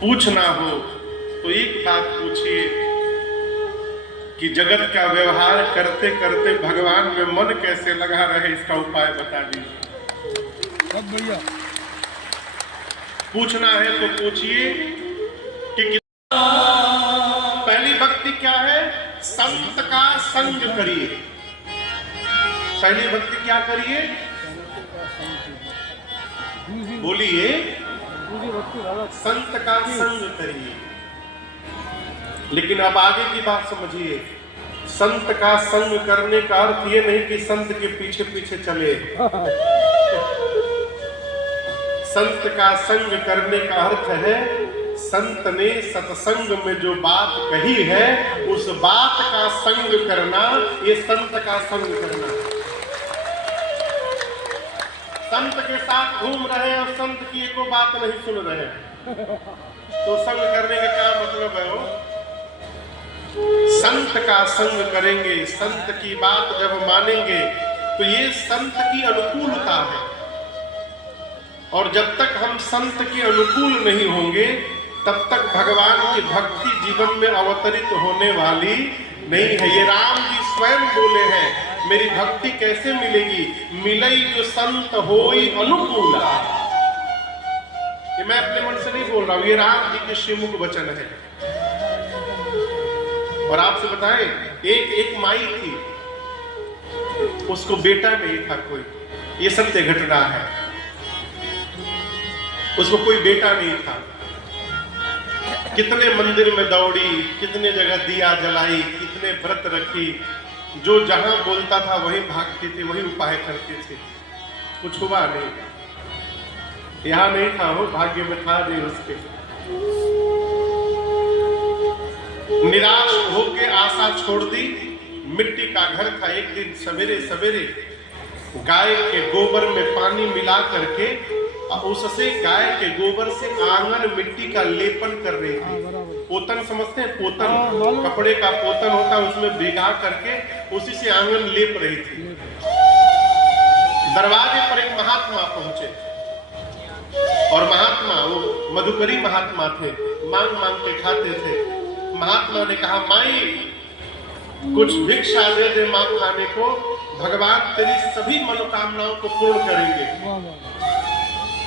पूछना हो तो एक बात पूछिए कि जगत का व्यवहार करते करते भगवान में मन कैसे लगा रहे, इसका उपाय बता दीजिए। बहुत बढ़िया। पूछना है तो पूछिए कि पहली भक्ति क्या है? संत का संग करिए। पहली भक्ति क्या करिए? बोलिए, संत का संग करिए। लेकिन अब आगे की बात समझिए। संत का संग करने का अर्थ ये नहीं कि संत के पीछे पीछे चले। संत का संग करने का अर्थ है संत ने सत्संग में जो बात कही है उस बात का संग करना, ये संत का संग करना। संत के साथ घूम रहे और संत की एको बात नहीं सुन रहे तो संग करने का क्या मतलब है? वो संत का संग करेंगे, संत की बात जब मानेंगे तो ये संत की अनुकूलता है। और जब तक हम संत के अनुकूल नहीं होंगे तब तक भगवान की भक्ति जीवन में अवतरित होने वाली नहीं है। ये राम जी स्वयं बोले हैं, मेरी भक्ति कैसे मिलेगी? मिलई जो संत होई अनुकूला। ये मैं अपने मन से नहीं बोल रहा हूं, ये राम जी के श्रीमुख वचन है। और आपसे बताएं, एक माई थी, उसको बेटा नहीं था कोई, ये सत्य घटना है। उसको कोई बेटा नहीं था। कितने मंदिर में दौड़ी, कितने जगह दिया जलाई, कितने व्रत रखी, जो जहां बोलता था वहीं भागती थी, वही उपाय करती थी, कुछ हुआ नहीं। यहां नहीं था, वो भाग्य में था नहीं उसके। निराश होके आशा छोड़ दी, मिट्टी का घर था। एक दिन सवेरे सवेरे गाय के गोबर में पानी मिला करके उससे, गाय के गोबर से आंगन मिट्टी का लेपन कर रही थी। पोतन समझते हैं? पोतन, कपड़े का पोतन होता है, उसमें भिगा करके उसी से आंगन लेप रही थी। दरवाजे पर एक महात्मा पहुंचे और महात्मा, वो मधुकरी महात्मा थे, मांग मांग के खाते थे। महात्मा ने कहा, माई कुछ भिक्षा दे दे मां खाने को, भगवान तेरी सभी मनोकामनाओं को पूर्ण करेंगे।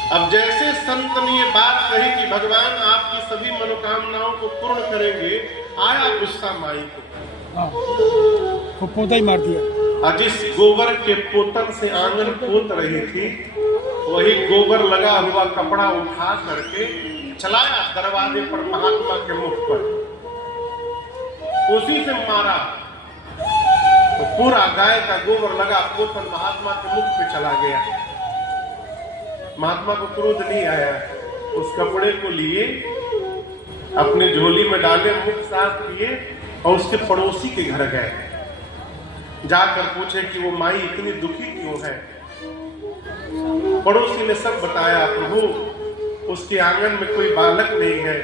अब जैसे संत ने ये बात कही कि भगवान आपकी सभी मनोकामनाओं को पूर्ण करेंगे, आया गुस्सा माई को, पोता ही मार दिया। जिस गोबर के पोतन से आंगन पोत रही थी, वही गोबर लगा हुआ कपड़ा उठा करके चलाया दरवाजे पर महात्मा के मुख पर, उसी से मारा। तो पूरा गाय का गोबर लगा पोतन महात्मा के मुख पे चला गया। महात्मा को क्रोध नहीं आया, उस कपड़े को लिए अपने झोली में डाले, मुख साफ किए और उसके पड़ोसी के घर गए। जाकर पूछे कि वो माई इतनी दुखी क्यों है। पड़ोसी ने सब बताया, प्रभु उसके आंगन में कोई बालक नहीं है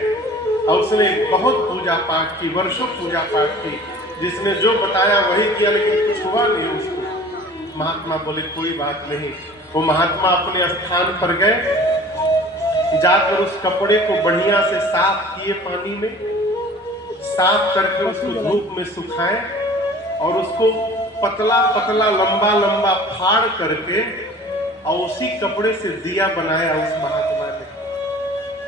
और उसने बहुत पूजा पाठ की, वर्षों पूजा पाठ की, जिसने जो बताया वही किया, लेकिन कुछ हुआ नहीं उसको। महात्मा बोले कोई बात नहीं। वो महात्मा अपने स्थान पर गए, जाकर उस कपड़े को बढ़िया से साफ किए, पानी में साफ करके उसको धूप में सुखाए और उसको पतला पतला लंबा लंबा फाड़ करके और उसी कपड़े से दिया बनाया उस महात्मा ने।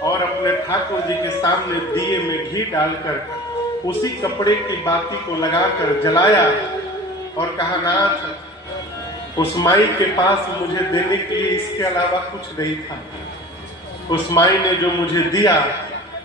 और अपने ठाकुर जी के सामने दिए में घी डालकर उसी कपड़े की बाती को लगाकर जलाया और कहा, नाथ उस माई के पास मुझे देने के लिए इसके अलावा कुछ नहीं था। उस माई ने जो मुझे दिया